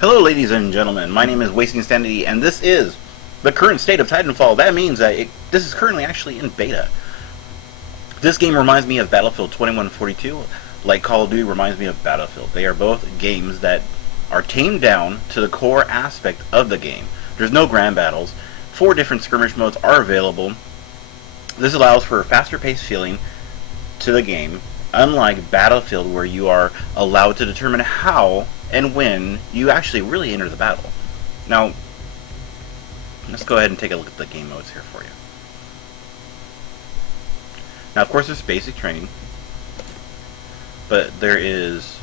Hello ladies and gentlemen, my name is Wasting Sanity and this is the current state of Titanfall. That means that this is currently actually in beta. This game reminds me of Battlefield 2142, like Call of Duty reminds me of Battlefield. They are both games that are tamed down to the core aspect of the game. There's no grand battles. 4 different skirmish modes are available. This allows for a faster paced feeling to the game, unlike Battlefield where you are allowed to determine how and when you actually really enter the battle. Now, let's go ahead and take a look at the game modes here for you. Now, of course, there's basic training, but there is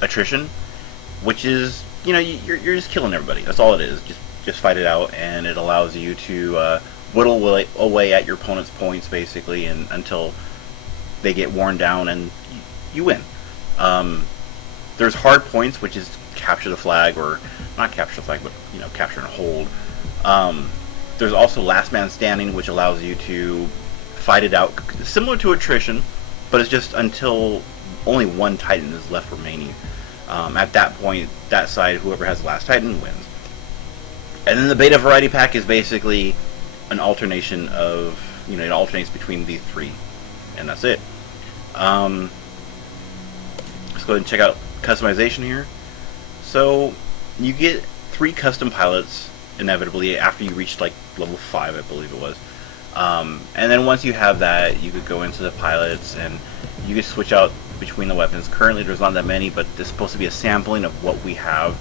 attrition, which is, you know, you're just killing everybody. That's all it is. Just fight it out, and it allows you to whittle away at your opponent's points, basically, and until they get worn down and you win. There's hard points, which is capture the flag, or not capture the flag, but capture and hold. There's also last man standing, which allows you to fight it out, similar to attrition, but it's just until only one Titan is left remaining. At that point, that side, whoever has the last Titan wins. And then the beta variety pack is basically an alternation of, it alternates between these 3, and that's it. Let's go ahead and check out customization here. So you get 3 custom pilots inevitably after you reach like level 5, I believe it was. And then once you have that, you could go into the pilots and you can switch out between the weapons. Currently there's not that many, but this is supposed to be a sampling of what we have.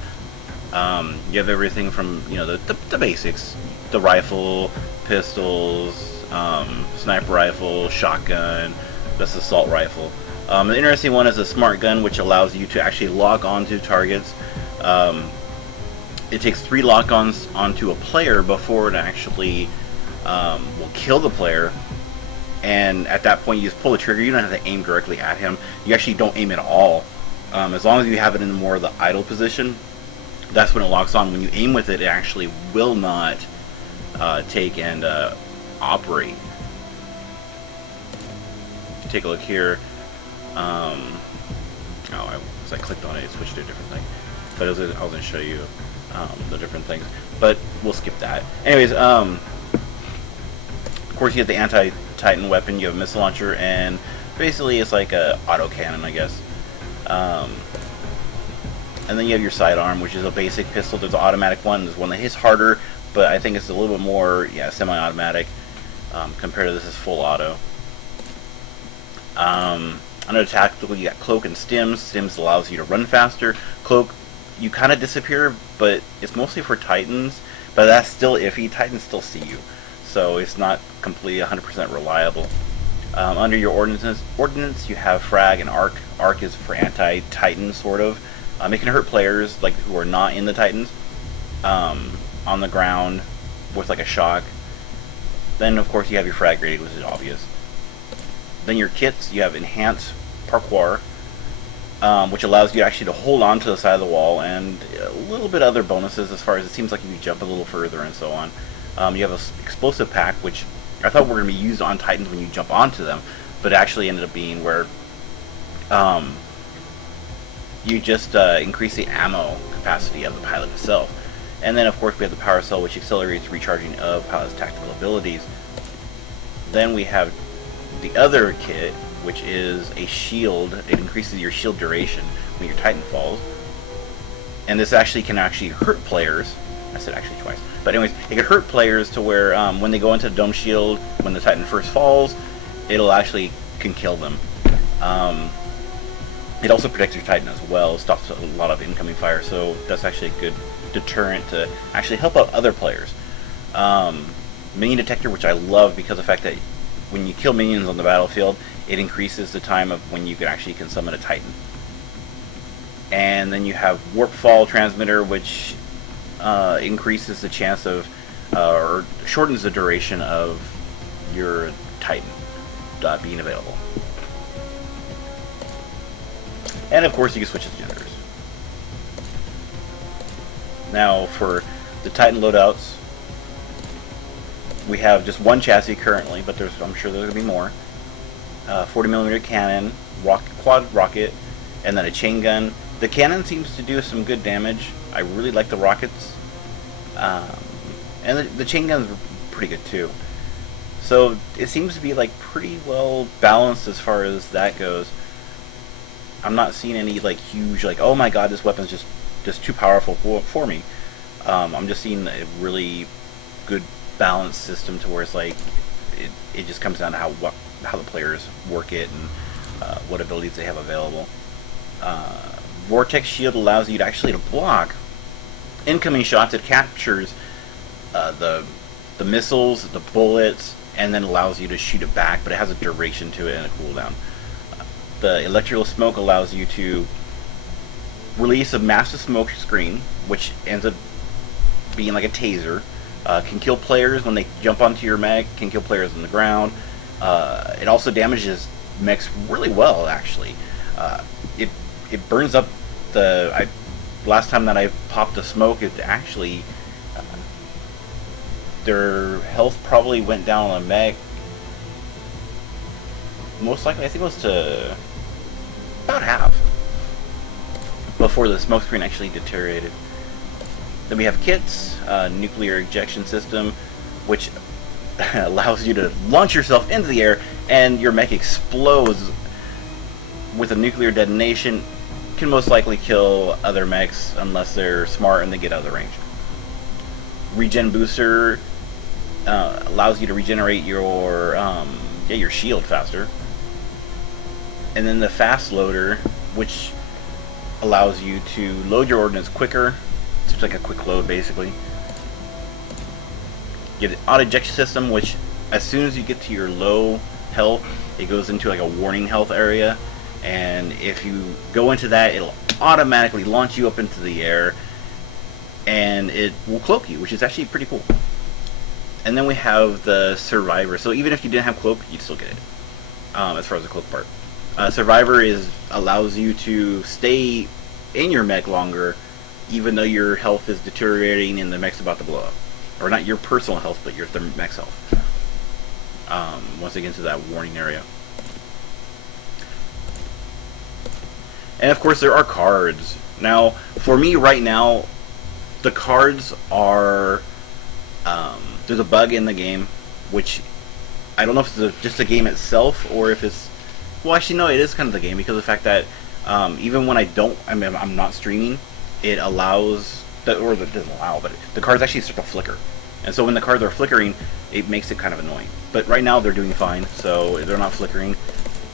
You have everything from the basics, the rifle, pistols, sniper rifle, shotgun, that's assault rifle. The interesting one is a smart gun, which allows you to actually lock onto targets. It takes 3 lock-ons onto a player before it actually will kill the player. And at that point, you just pull the trigger. You don't have to aim directly at him. You actually don't aim at all. As long as you have it in more of the idle position, that's when it locks on. When you aim with it, it actually will not take and operate. Take a look here. As I clicked on it, it switched to a different thing. But I was going to show you the different things. But we'll skip that. Anyways, of course you have the anti-Titan weapon, you have a missile launcher, and basically it's like a autocannon, I guess. And then you have your sidearm, which is a basic pistol. There's an automatic one. There's one that hits harder, but I think it's a little bit more, semi-automatic compared to this is full auto. Under tactical, you got cloak and stims. Stims allows you to run faster. Cloak, you kind of disappear, but it's mostly for Titans. But that's still iffy. Titans still see you, so it's not completely 100% reliable. Under your ordnance, you have frag and arc. Arc is for anti-Titan, sort of. It can hurt players like who are not in the Titans on the ground with like a shock. Then of course you have your frag grenade, which is obvious. Then your kits, you have enhanced parkour, which allows you actually to hold on to the side of the wall, and a little bit other bonuses as far as it seems like you can jump a little further and so on. You have an explosive pack, which I thought were going to be used on Titans when you jump onto them, but it actually ended up being where you just increase the ammo capacity of the pilot itself. And then of course we have the power cell, which accelerates recharging of pilot's tactical abilities. Then we have the other kit, which is a shield. It increases your shield duration when your Titan falls. And this actually can hurt players. I said actually twice. But anyways, it can hurt players to where when they go into the dome shield, when the Titan first falls, it'll actually can kill them. It also protects your Titan as well, stops a lot of incoming fire, so that's actually a good deterrent to actually help out other players. Minion detector, which I love because of the fact that when you kill minions on the battlefield, it increases the time of when you can summon a Titan. And then you have warp fall transmitter, which increases the chance of, or shortens the duration of your Titan being available. And of course you can switch to generators. Now for the Titan loadouts, we have just one chassis currently, but I'm sure there's going to be more. 40mm cannon, quad rocket, and then a chain gun. The cannon seems to do some good damage. I really like the rockets, um, and the chain guns are pretty good too. So it seems to be like pretty well balanced as far as that goes. I'm not seeing any like huge like, oh my god, this weapon's just too powerful for me. I'm just seeing a really good balanced system to where it's like it just comes down to how the players work it and what abilities they have available. Vortex Shield allows you to actually block incoming shots. It captures the missiles, the bullets, and then allows you to shoot it back, but it has a duration to it and a cooldown. The electrical smoke allows you to release a massive smoke screen, which ends up being like a taser. Can kill players when they jump onto your mech, can kill players on the ground. It also damages mechs really well, actually. It burns up last time that I popped a smoke, it actually their health probably went down on a mech. Most likely, I think it was to about half before the smoke screen actually deteriorated. Then we have kits, nuclear ejection system, which allows you to launch yourself into the air and your mech explodes with a nuclear detonation. Can most likely kill other mechs unless they're smart and they get out of the range. Regen booster allows you to regenerate your shield faster. And then the fast loader, which allows you to load your ordnance quicker. It's just like a quick load, basically. You have the auto ejection system, which as soon as you get to your low health, it goes into like a warning health area, and if you go into that, it'll automatically launch you up into the air, and it will cloak you, which is actually pretty cool. And then we have the Survivor. So even if you didn't have cloak, you'd still get it. As far as the cloak part, Survivor allows you to stay in your mech longer, even though your health is deteriorating and the mech's about to blow up. Or not your personal health, but the mech's health. Once it gets to that warning area. And of course there are cards. Now, for me right now, the cards are... there's a bug in the game, which I don't know if it's just the game itself or if it's... Well, actually, no, it is kind of the game because of the fact that even when I'm not streaming, it allows... Or it doesn't allow, but the cards actually start to flicker. And so when the cards are flickering, it makes it kind of annoying. But right now they're doing fine, so they're not flickering.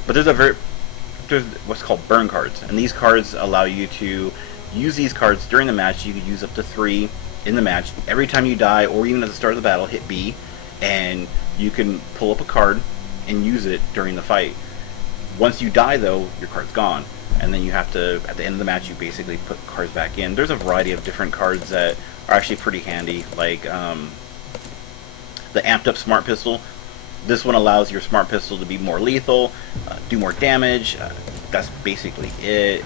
But there's what's called burn cards, and these cards allow you to use these cards during the match. You could use up to 3 in the match. Every time you die, or even at the start of the battle, hit B, and you can pull up a card and use it during the fight. Once you die, though, your card's gone, and then you have to, at the end of the match, you basically put cards back in. There's a variety of different cards that are actually pretty handy, like the amped up smart pistol. This one allows your smart pistol to be more lethal, do more damage. That's basically it.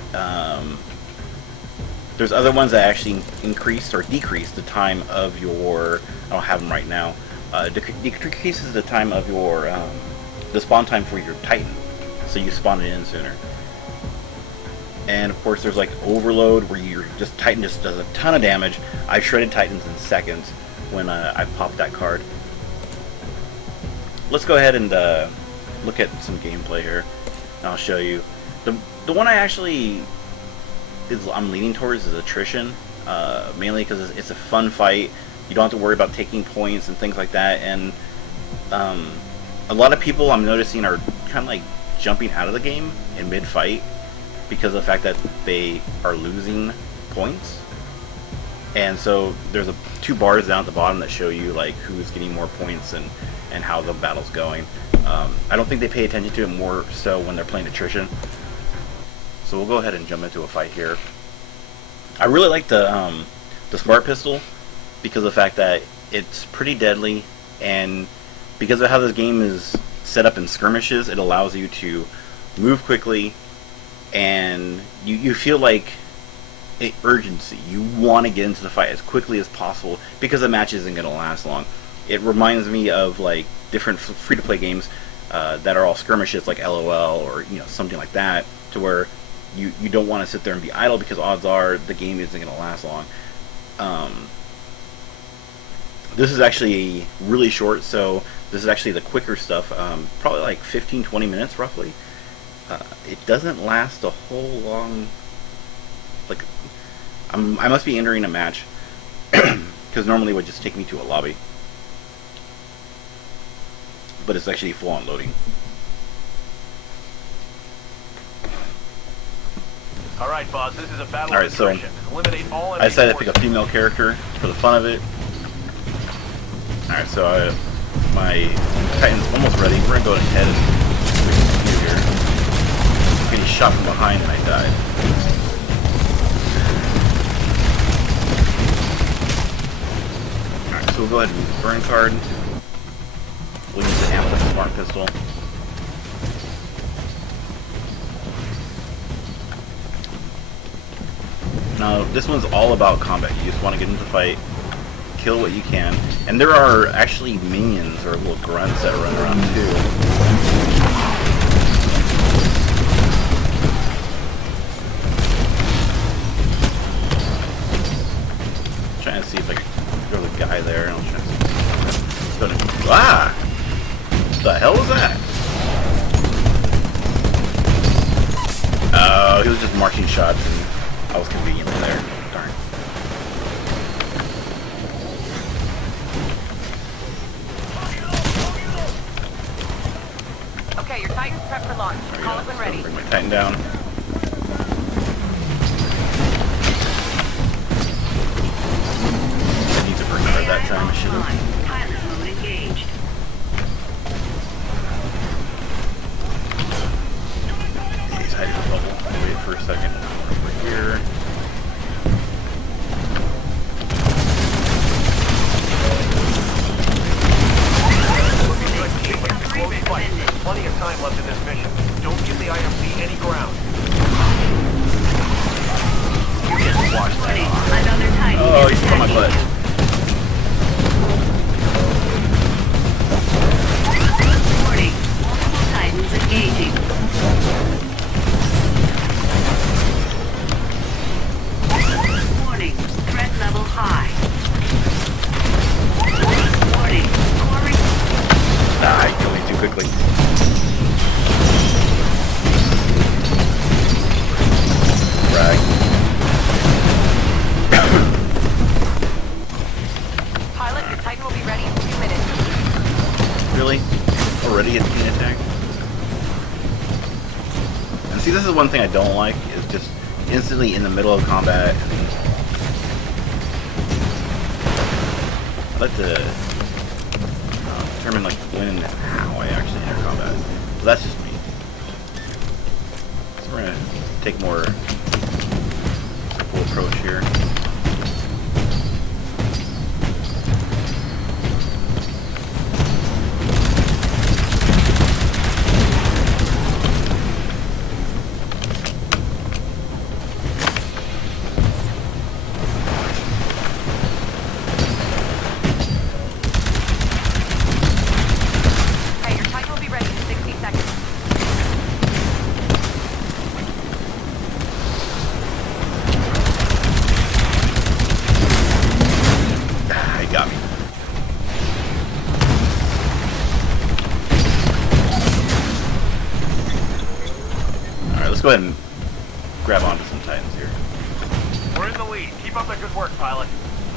There's other ones that actually increase or decrease the time of your... I don't have them right now. Decreases the time of your... the spawn time for your Titan. So you spawn it in sooner. And of course there's like Overload, where Titan just does a ton of damage. I've shredded Titans in seconds when I popped that card. Let's go ahead and look at some gameplay here. And I'll show you. The one I'm leaning towards is Attrition, mainly because it's a fun fight. You don't have to worry about taking points and things like that. And a lot of people I'm noticing are kind of like jumping out of the game in mid-fight because of the fact that they are losing points. And so there's 2 bars down at the bottom that show you like who's getting more points and how the battle's going. I don't think they pay attention to it more so when they're playing Attrition. So we'll go ahead and jump into a fight here. I really like the smart pistol because of the fact that it's pretty deadly, and because of how this game is set up in skirmishes, it allows you to move quickly, and you feel like urgency. You want to get into the fight as quickly as possible because the match isn't going to last long. It reminds me of like different free-to-play games that are all skirmishes, like LOL or something like that, to where you don't want to sit there and be idle because odds are the game isn't going to last long. This is actually really short, so this is actually the quicker stuff, probably like 15-20 minutes roughly. It doesn't last a whole long, like, I must be entering a match, because normally it would just take me to a lobby. But it's actually full on loading. Alright, boss, this is a battle of attrition. Eliminate all I decided to pick a female character for the fun of it. Alright, so my Titan's almost ready. We're gonna go ahead and switch here. I'm getting shot from behind and I died. Alright, so we'll go ahead and use the burn card. We'll use the amp with the smart pistol. Now, this one's all about combat. You just want to get into the fight, kill what you can, and there are actually minions or little grunts that run around too. I'm trying to see if I can throw the guy there. I'll try to see. Ah! What the hell was that? Oh, he was just marking shots and I was conveniently there. Darn. Okay, your Titan's prepped for launch. Call it when ready. Bring my Titan down. I need to bring her that time. I should have. Pilot mode engaged. He's hiding in the bubble. Wait for a second. Over here. Plenty of time left in this mission. Don't give the IMC any ground. You just watch that. Another Titan. Oh, he's on my butt. Warning. Multiple Titans engaging. Warning. Threat level high. Warning. Core. Ah, he killed me too quickly. Frag. Pilot, your Titan will be ready in 2 minutes. Really? Already it's being attacked? And see, this is one thing I don't like, is just instantly in the middle of combat. I like to determine like when and how I actually enter combat. But that's just me. So we're gonna take more simple approach here. Okay, your Titan will be ready in 60 seconds. Ah, he got me. Alright, let's go ahead and grab onto some Titans here. We're in the lead. Keep up the good work, pilot.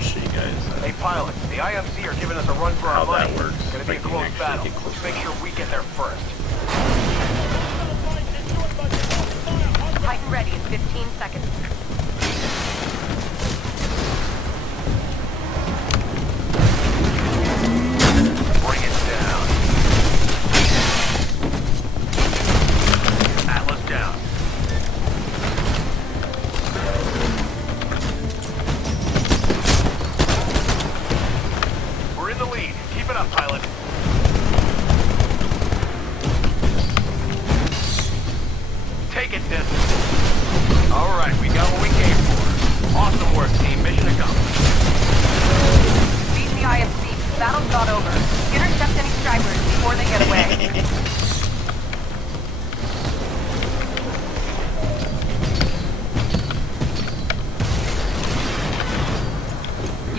Show you guys Hey, pilots, the IMC are giving us a run for our how that money. works. It's gonna be a If I can close actually battle. get close Let's make enough. sure we get there first. Titan ready in 15 seconds. Bring it down. Atlas down. We're in the lead. Keep it up, pilot. Take it, distance. All right, we got what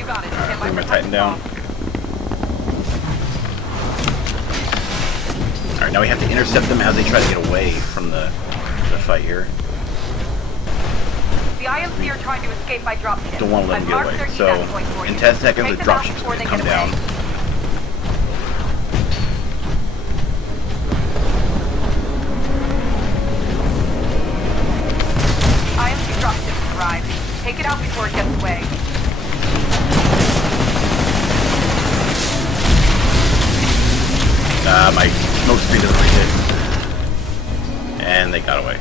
You got it. Stand by Bring my for Titan down. Alright, now we have to intercept them as they try to get away from the fight here. The IMC are trying to escape by dropship. Don't want to let them get away. So, in 10 seconds, the dropship's going to come down. IMC dropship has arrived. Take it out before it gets away. My smoke screen doesn't reach it. And they got away.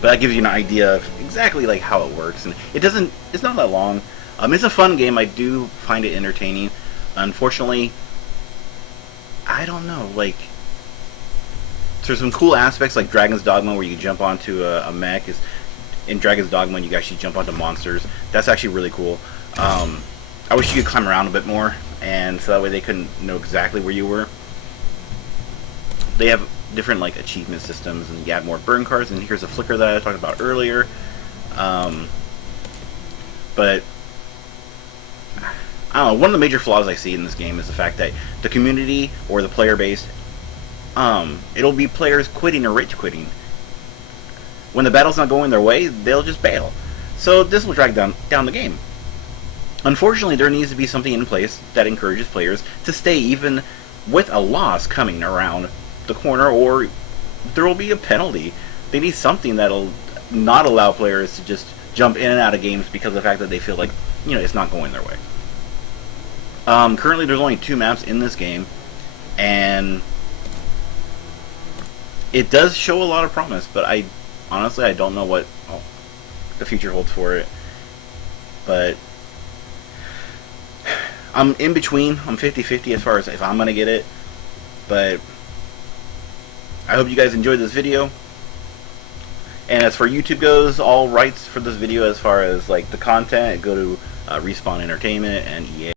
But that gives you an idea of exactly like how it works, and it's not that long. It's a fun game. I do find it entertaining. Unfortunately, I don't know, like, there's some cool aspects like Dragon's Dogma where you jump onto a mech. In Dragon's Dogma you actually jump onto monsters. That's actually really cool. I wish you could climb around a bit more, and so that way they couldn't know exactly where you were. They have different like achievement systems, and you add more burn cards, and here's a flicker that I talked about earlier. But I don't know, one of the major flaws I see in this game is the fact that the community or the player base, it'll be players quitting or rage quitting. When the battle's not going their way, they'll just bail. So this will drag down the game. Unfortunately, there needs to be something in place that encourages players to stay even with a loss coming around the corner, or there will be a penalty. They need something that'll not allow players to just jump in and out of games because of the fact that they feel like, you know, it's not going their way. Currently there's only 2 maps in this game, and it does show a lot of promise, but honestly I don't know what the future holds for it. But I'm in between. I'm 50-50 as far as if I'm gonna get it, but I hope you guys enjoyed this video. And as for YouTube goes, all rights for this video as far as like the content go to Respawn Entertainment and EA.